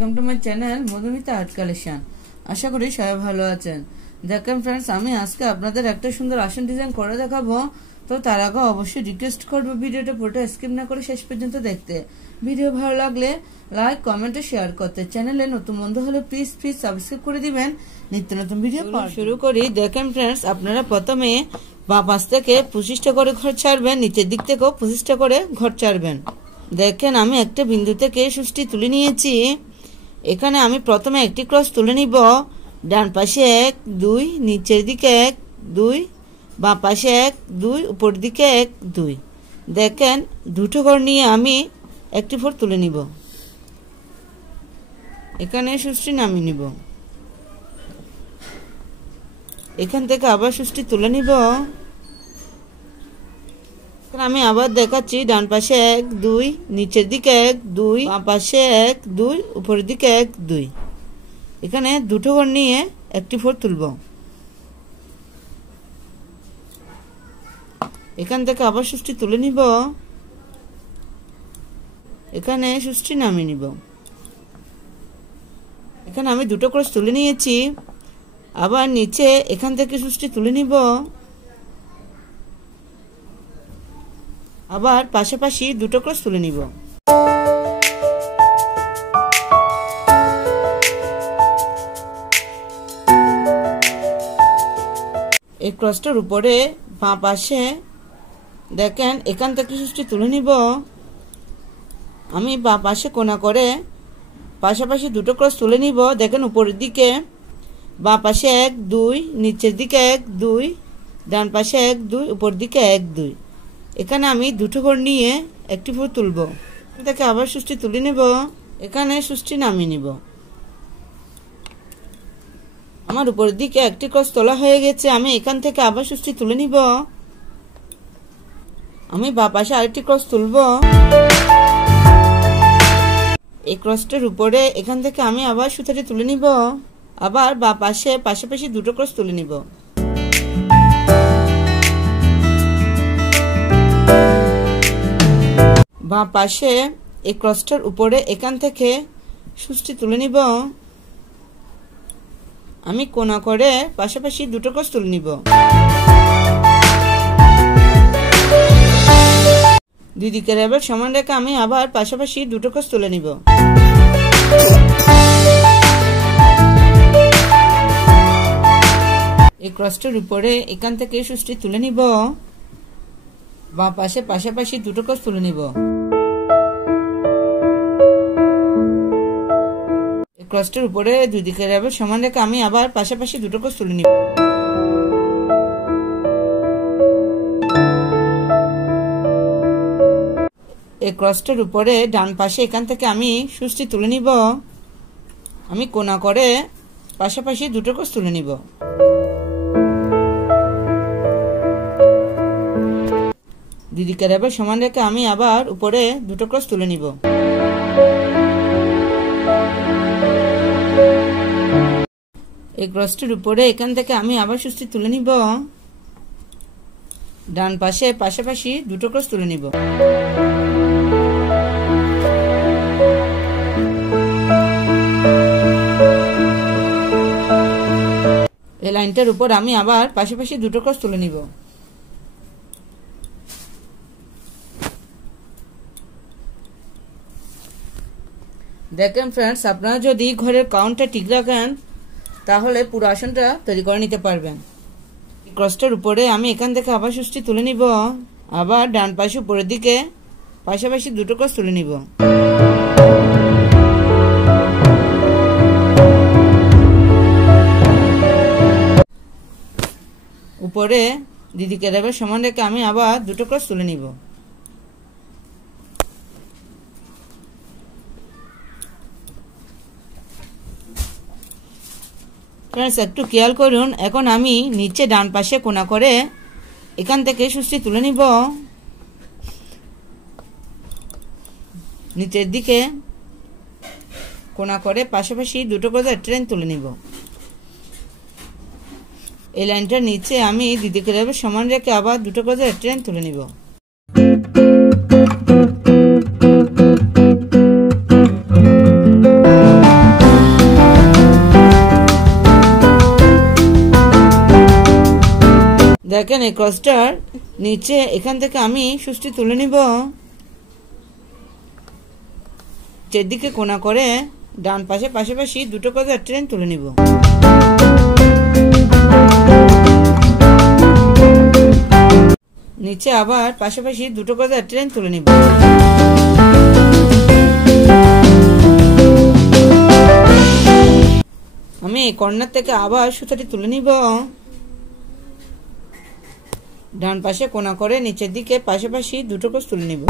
Welcome to my channel Madhumita art collection. आशा करी सबाई भालो आছেন। দেখেন फ्रेंड्स আমি আজকে আপনাদের একটা সুন্দর আসন ডিজাইন করে দেখাবো। তো তার আগে অবশ্যই রিকোয়েস্ট করব ভিডিওটা পুরোটা স্কিপ না করে শেষ পর্যন্ত দেখতে। ভিডিও ভালো লাগলে লাইক কমেন্ট ও শেয়ার করতে, চ্যানেলে নতুন বন্ধু হলে প্লিজ সাবস্ক্রাইব করে দিবেন নিত্য নতুন ভিডিও পাওয়ার। শুরু করি। দেখেন फ्रेंड्स আপনারা প্রথমে বাঁ পাশ থেকে 25টা করে ঘর ছাড়বেন, নিচের দিক থেকেও 25টা করে ঘর ছাড়বেন। দেখেন আমি একটা বিন্দু থেকে সুষ্টি তুলে নিয়েছি। এখানে আমি প্রথমে একটি ক্রস তুলে নিব। ডান পাশে 1 2, নিচের দিকে 1 2, বাঁ পাশে 1 2, উপর দিকে 1 2। দেখেন দুটো ঘর নিয়ে আমি একটি ফোর তুলে নিব। এখানে সুষ্টি নামিয়ে নিব। এখান থেকে আবার সুষ্টি তুলে নিব। আমি আবার দেখাচ্ছি। ডান পাশে 1 2, নিচের দিকে 1 2, বাঁ পাশে 1 2, উপরের দিকে 1 2। এখানে দুটো ঘর নিয়ে একটি ফোর তুলব। এখান থেকে আবার সুষ্টি তুলে নিব। এখানে সুষ্টি নামিয়ে নিব। এখানে আমি দুটো ক্রস তুলে নিয়েছি। আবার নিচে এখান থেকে সুষ্টি তুলে নিব। আবার পাশাপাশি দুটো ক্রস তুলে নিব। এই ক্রসটার উপরে বাঁ পাশে দেখেন এখান থেকে সুষ্টি তুলে নিব। আমি বাঁ পাশে কোণা করে পাশাপাশি দুটো ক্রস তুলে নিব। দেখেন উপরের দিকে বাঁ পাশে 1 2, নিচের দিকে 1 2, ডান পাশে 1 2, উপর দিকে 1 2। এখানে আমি দুটো ঘর নিয়ে একটি ফোর তুলব। এটাকে আবার সুষ্টি তুলে নেব। এখানে সুষ্টি নামিয়ে নিব। আমার উপরের দিকে একটি ক্রস তোলা হয়ে গেছে। আমি এখান থেকে আবার সুষ্টি তুলে নিব। আমি বাঁ পাশে আরেকটি ক্রস তুলব। এই ক্রসটার উপরে এখান থেকে আমি আবার সুতাটি তুলে নিব। আবার বাঁ পাশে পাশাপাশি দুটো ক্রস তুলে নিব। বাঁ পাশে এই ক্রসটার উপরে এখান থেকে সুষ্টি তুলে নিব। আমি কোণা করে পাশাপাশি দুটো ক্রস তুলে নিব। দুই দিকের এবার সমান রেখে আমি আবার পাশাপাশি দুটো ক্রস তুলে নিব। এই ক্রসটার উপরে এখান থেকে সুষ্টি তুলে নিব। বাঁ পাশে পাশাপাশি দুটো ক্রস তুলে নিব। ক্রসটার উপরে দুই দিকের এবার সমান রেখে আমি আবার পাশাপাশি দুটো ক্রস তুলে নিব। এই ক্রসটার উপরে ডান পাশে এখান থেকে আমি সুষ্টি তুলে নিব। আমি কোণা করে পাশাপাশি দুটো ক্রস তুলে নিব। দুই দিকের এবার সমান রেখে আমি আবার উপরে দুটো ক্রস তুলে নিব। এই ক্রসটির উপরে এখান থেকে আমি আবার সুষ্টি তুলে নিব। ডান পাশে পাশাপাশি দুটো ক্রস তুলে নিব। এই লাইনটার উপর আমি আবার পাশাপাশি দুটো ক্রস তুলে নিব। দেখেন फ्रेंड्स আপনারা যদি ঘরের কাউন্টটা ঠিক রাখেন তাহলে পুরো আসনটা তৈরি করে নিতে পারবেন। ক্রসটার উপরে আমি এখান থেকে আবার সুষ্টি তুলে নিব। আবার ডান পাশে উপরের দিকে পাশাপাশি দুটো ক্রস তুলে নিব। উপরে দিদিকে এবার সমান রেখে আমি আবার দুটো ক্রস তুলে নিব। फ्रेंड्स একটু খেয়াল করুন। এখন আমি নিচে ডান পাশে কোণা করে এখান থেকে সুষ্টি তুলে নিব। নিচের দিকে কোণা করে পাশাপাশি দুটো করে ট্রেন তুলে নিব। এই লাইনটার নিচে আমি দিদিকে সমান রেখে আবার দুটো করে ট্রেন তুলে নিব। দেখেন এই ক্রসটার নিচে এখান থেকে আমি সুষ্টি তুলে নিব, চারদিকে কোনা করে ডান পাশে পাশাপাশি দুটো করে ট্রেন তুলে নিব। নিচে আবার পাশাপাশি দুটো করে ট্রেন তুলে নিব। আমি কর্নার থেকে আবার সুতাটি তুলে নিব, ডান পাশে কোনা করে নিচের দিকে পাশাপাশি দুটো করে তুলে নিব।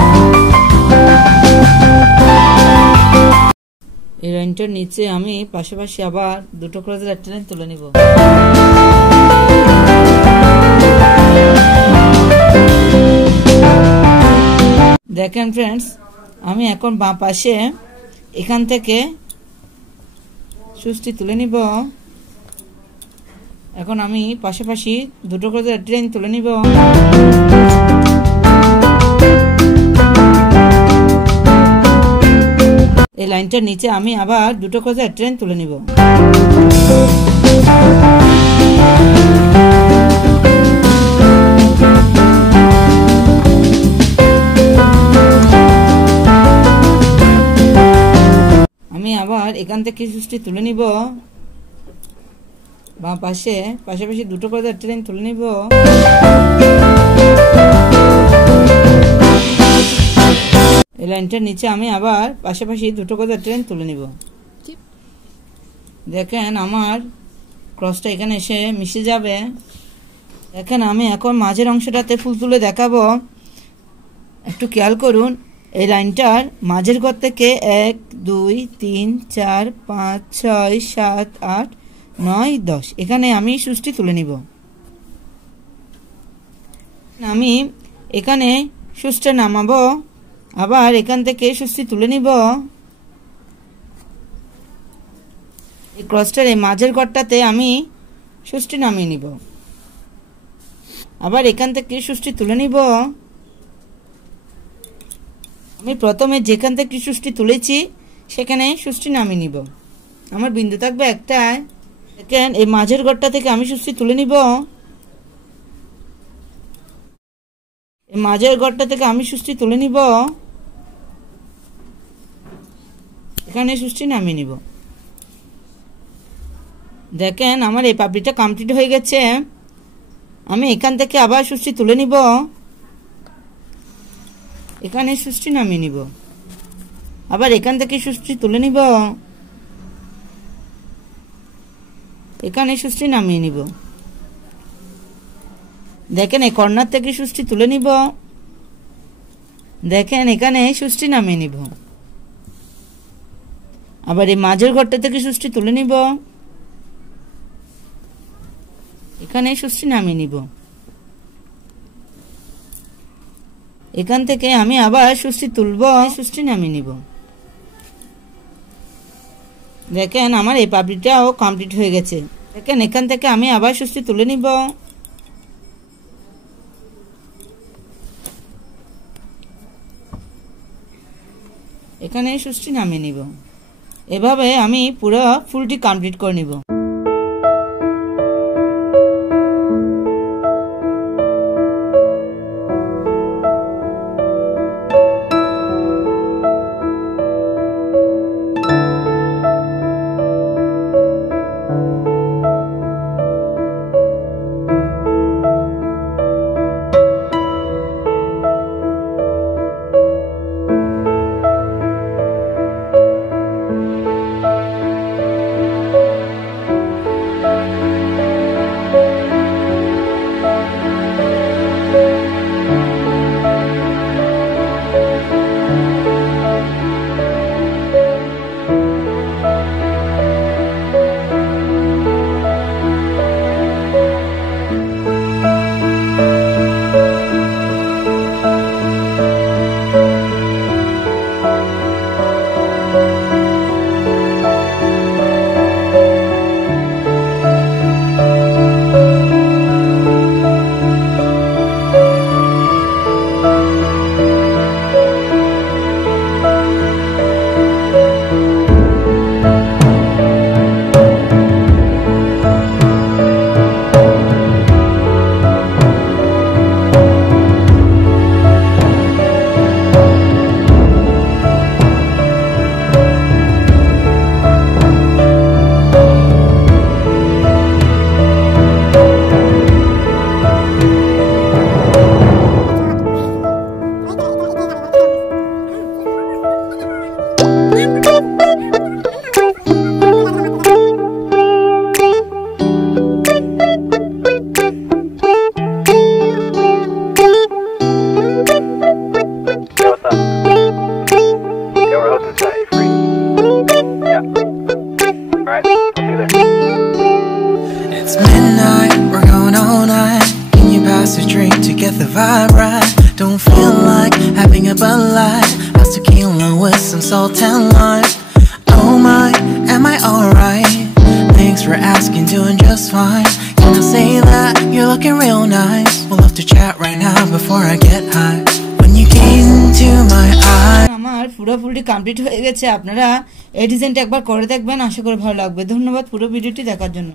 এই লাইনটার নিচে আমি পাশাপাশি আবার দুটো করে ট্রেন তুলে নিব। দেখেন ফ্রেন্ডস, আমি এখন বাঁ পাশে এখান থেকে সুষ্টি তুলে নিব। এখন আমি পাশাপাশি দুটো করে ট্রেন তুলে নিব। এই লাইনটার নিচে আমি আবার দুটো করে ট্রেন তুলে নিব। আমি আবার এখান থেকে সুষ্টি তুলে নিব, বাঁ পাশে পাশাপাশি দুটো করে ট্রেন তুলে নিব। এই লাইনটার নিচে আমি আবার পাশাপাশি দুটো করে ট্রেন তুলে নিব। দেখেন আমার ক্রসটা এখানে এসে মিশে যাবে। দেখেন আমি এখন মাঝের অংশটাতে ফুল তুলে দেখাবো, একটু খেয়াল করুন। এই লাইনটার মাঝের ঘর থেকে 1 2 3 4 5 6 7 8 9 10 এখানে আমি সুষ্টি তুলে নিব। আমি এখানে সুষ্টি নামাবো, আবার এখান থেকে সুষ্টি তুলে নিব। এই ক্রসটার এই মাঝের ঘরটাতে আমি সুষ্টি নামিয়ে নিব, আবার এখান থেকে সুষ্টি তুলে নিব। আমি প্রথমে যেখান থেকে সুষ্টি তুলেছি সেখানে সুষ্টি নামিয়ে নিব। আমার বিন্দু থাকবে একটা। দেখেন এই মাঝের ঘরটা থেকে আমি সুষ্টি তুলে নিব, এই মাঝের ঘরটা থেকে আমি সুষ্টি তুলে নিব, এখানে সুষ্টি নামিয়ে নিব। দেখেন আমার এই পাপড়িটা কমপ্লিট হয়ে গেছে। আমি এখান থেকে আবার সুষ্টি তুলে নিব, এখানে সুষ্টি নামিয়ে নিব, আবার এখান থেকে সুষ্টি তুলে নিব, এখানে সুষ্টি নামিয়ে নিব। দেখেন এই কর্নার থেকে সুষ্টি তুলে নিব, দেখেন এখানে সুষ্টি নামিয়ে নিব, আবার এই মাঝের ঘরটা থেকে সুষ্টি তুলে নিব, এখানে সুষ্টি নামিয়ে নিব। এখান থেকে আমি আবার সুষ্টি তুলব, সুষ্টি নামিয়ে নিব। দেখেন আমার এই পাপড়িটাও কমপ্লিট হয়ে গেছে। দেখেন এখান থেকে আমি আবার সুষ্টি তুলে নিব, এখানে সুষ্টি নামিয়ে নিব। এভাবে আমি পুরো ফুলটি কমপ্লিট করে নিব। all 10 lines. Oh my, am I alright? Thanks for asking, doing just fine. Can I say that you're looking real nice? We'll have to chat right now before I get high. When you gaze into my eyes. আমার পুরোপুরি complete হয়ে গেছে। আপনারা এই ডিজাইনটা একবার করে দেখবেন, আশা করি ভালো লাগবে। ধন্যবাদ পুরো ভিডিওটি দেখার জন্য।